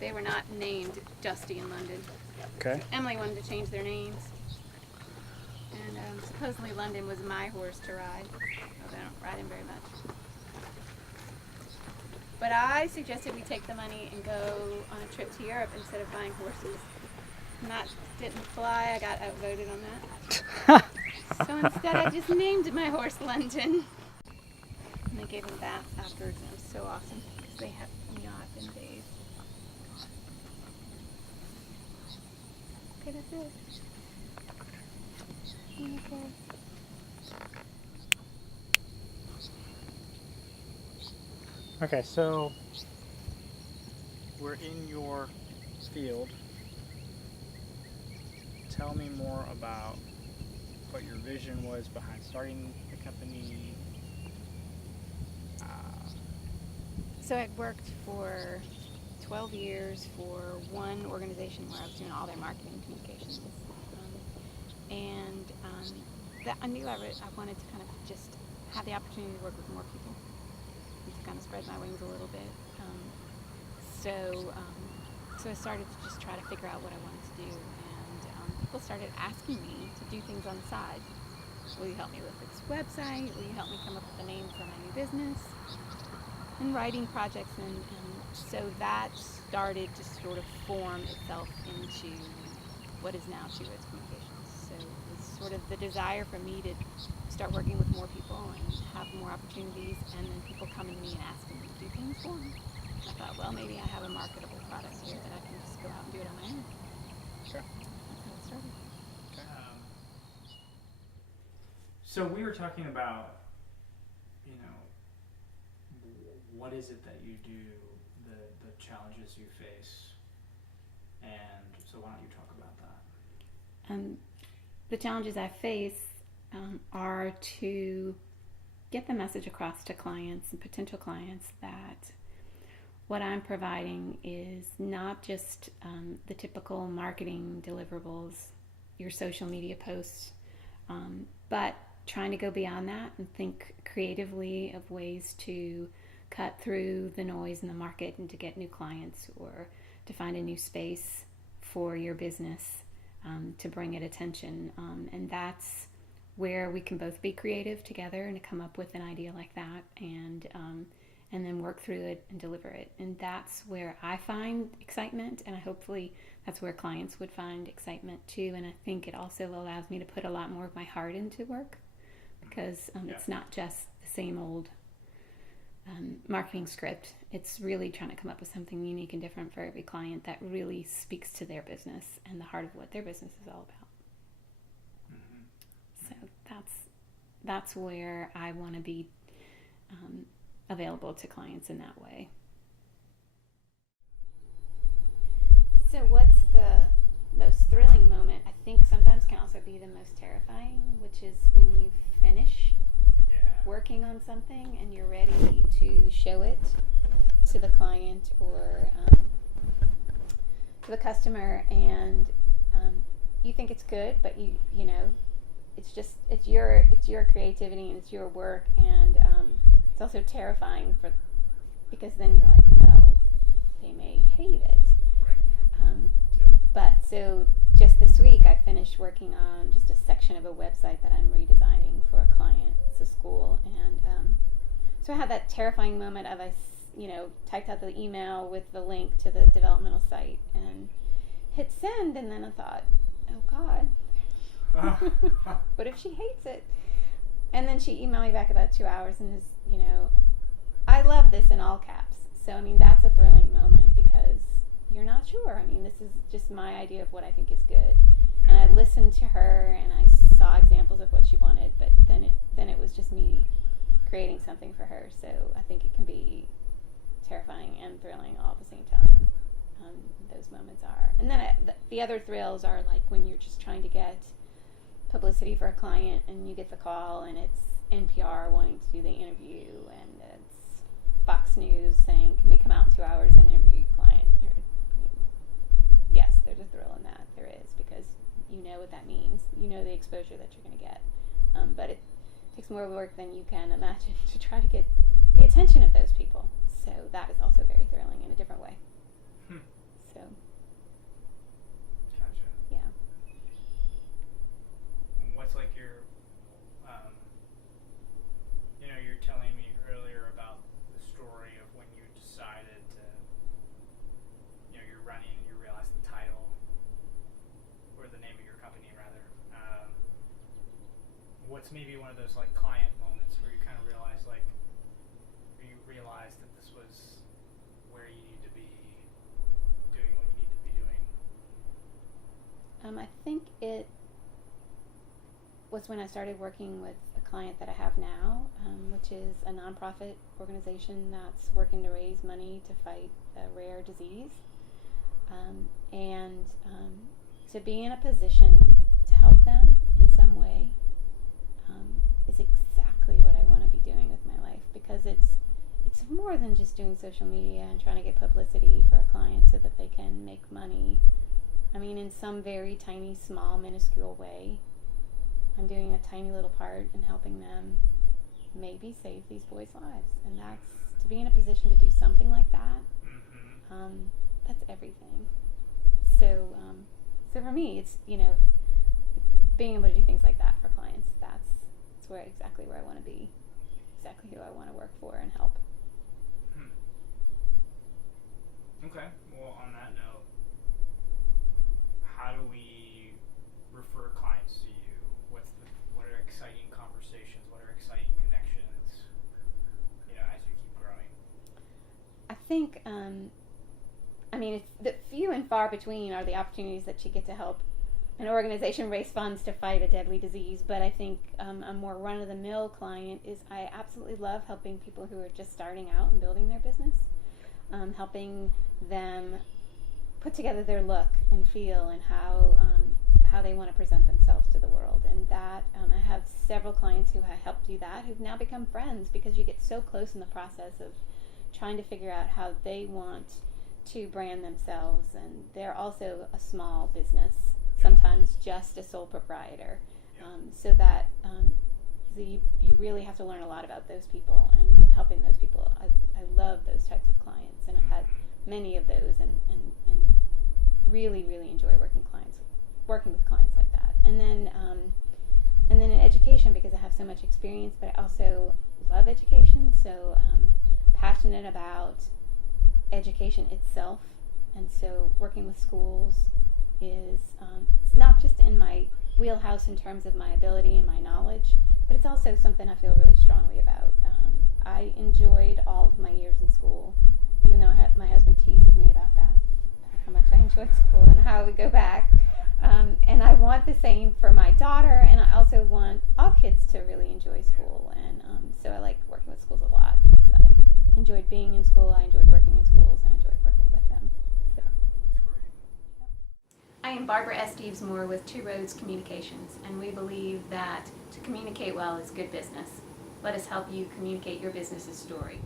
They were not named Dusty and London. Okay. Emily wanted to change their names. And supposedly London was my horse to ride. Although I don't ride him very much. But I suggested we take the money and go on a trip to Europe instead of buying horses. And that didn't fly. I got outvoted on that. So instead I just named my horse London. And they gave him baths afterwards, and it was so awesome because they have not been bathed. Okay, that's it. Okay. Okay, so we're in your field. Tell me more about what your vision was behind starting the company. So I'd worked for 12 years for one organization where I was doing all their marketing communications. I knew I wanted to kind of just have the opportunity to work with more people and to kind of spread my wings a little bit. So I started to just try to figure out what I wanted to do, and people started asking me to do things on the side. Will you help me with this website? Will you help me come up with a name for my new business? And writing projects, and so that started to sort of form itself into what is now Two Roads Communications. So it was sort of the desire for me to start working with more people and have more opportunities, and then people coming to me and asking me to do things for them. I thought, well, maybe I have a marketable product here that I can just go out and do it on my own. Sure. That's how it started. Okay. So we were talking about, what is it that you do, the challenges you face, and so why don't you talk about that? The challenges I face are to get the message across to clients and potential clients that what I'm providing is not just the typical marketing deliverables, your social media posts, but trying to go beyond that and think creatively of ways to cut through the noise in the market and to get new clients or to find a new space for your business, to bring it attention. And that's where we can both be creative together and to come up with an idea like that and then work through it and deliver it. And that's where I find excitement, and hopefully that's where clients would find excitement too. And I think it also allows me to put a lot more of my heart into work because it's not just the same old marketing script. It's really trying to come up with something unique and different for every client that really speaks to their business and the heart of what their business is all about. Mm-hmm. So that's where I want to be available to clients in that way. So what's the most thrilling moment? I think sometimes can also be the most terrifying, which is when you finish working on something and you're ready to show it to the client or to the customer, and you think it's good, but you know it's your creativity and it's your work, and it's also terrifying because then you're like, well, they may hate it. But so just this week I finished working on just a section of a website that I'm redesigning for a client. It's a school, and so I had that terrifying moment of I typed out the email with the link to the developmental site and hit send, and then I thought, oh God, what if she hates it? And then she emailed me back about 2 hours and is, I love this in all caps. So I mean that's a thrilling moment because you're not sure. I mean, this is just my idea of what I think is good. And I listened to her and I saw examples of what she wanted, but then it was just me creating something for her. So I think it can be terrifying and thrilling all at the same time. Those moments are. And then the other thrills are like when you're just trying to get publicity for a client and you get the call and it's NPR wanting to do the interview and it's Fox News saying, can we come out in 2 hours and interview your client? Yes, there's a thrill in that. There is, because you know what that means. You know the exposure that you're going to get. But it takes more work than you can imagine to try to get the attention of those people. So that is also very thrilling in a different way. one of those like client moments where you kind of realize like, or you realize that this was where you need to be doing what you need to be doing? I think it was when I started working with a client that I have now, which is a nonprofit organization that's working to raise money to fight a rare disease. And to be in a position to help them in some way is exactly what I want to be doing with my life, because it's more than just doing social media and trying to get publicity for a client so that they can make money. I mean, in some very tiny, small, minuscule way, I'm doing a tiny little part in helping them maybe save these boys' lives. And that's, to be in a position to do something like that, that's everything. So for me, it's, being able to do things like that for clients, that's exactly where I want to be, exactly who I want to work for and help. Okay. Well, on that note, how do we refer clients to you? What are exciting conversations? What are exciting connections? As you keep growing. I think, it's the few and far between are the opportunities that you get to help an organization raise funds to fight a deadly disease. But I think a more run-of-the-mill client is, I absolutely love helping people who are just starting out and building their business, helping them put together their look and feel and how they want to present themselves to the world. And that I have several clients who I helped do that, who've now become friends, because you get so close in the process of trying to figure out how they want to brand themselves. And they're also a small business, sometimes just a sole proprietor, so that you really have to learn a lot about those people and helping those people. I love those types of clients, and I've had many of those, and really, really enjoy working with clients like that. And then in education, because I have so much experience, but I also love education, so passionate about education itself. And so working with schools is it's not just in my wheelhouse in terms of my ability and my knowledge, but it's also something I feel really strongly about. I enjoyed all of my years in school, even though my husband teases me about that, how much I enjoyed school and how I would go back. And I want the same for my daughter, and I also want all kids to really enjoy school. And so I like working with schools a lot, because I enjoyed being in school, I enjoyed working in schools, and I enjoyed working with them. So. That's great. I am Barbara Esteves Moore with Two Roads Communications, and we believe that to communicate well is good business. Let us help you communicate your business's story.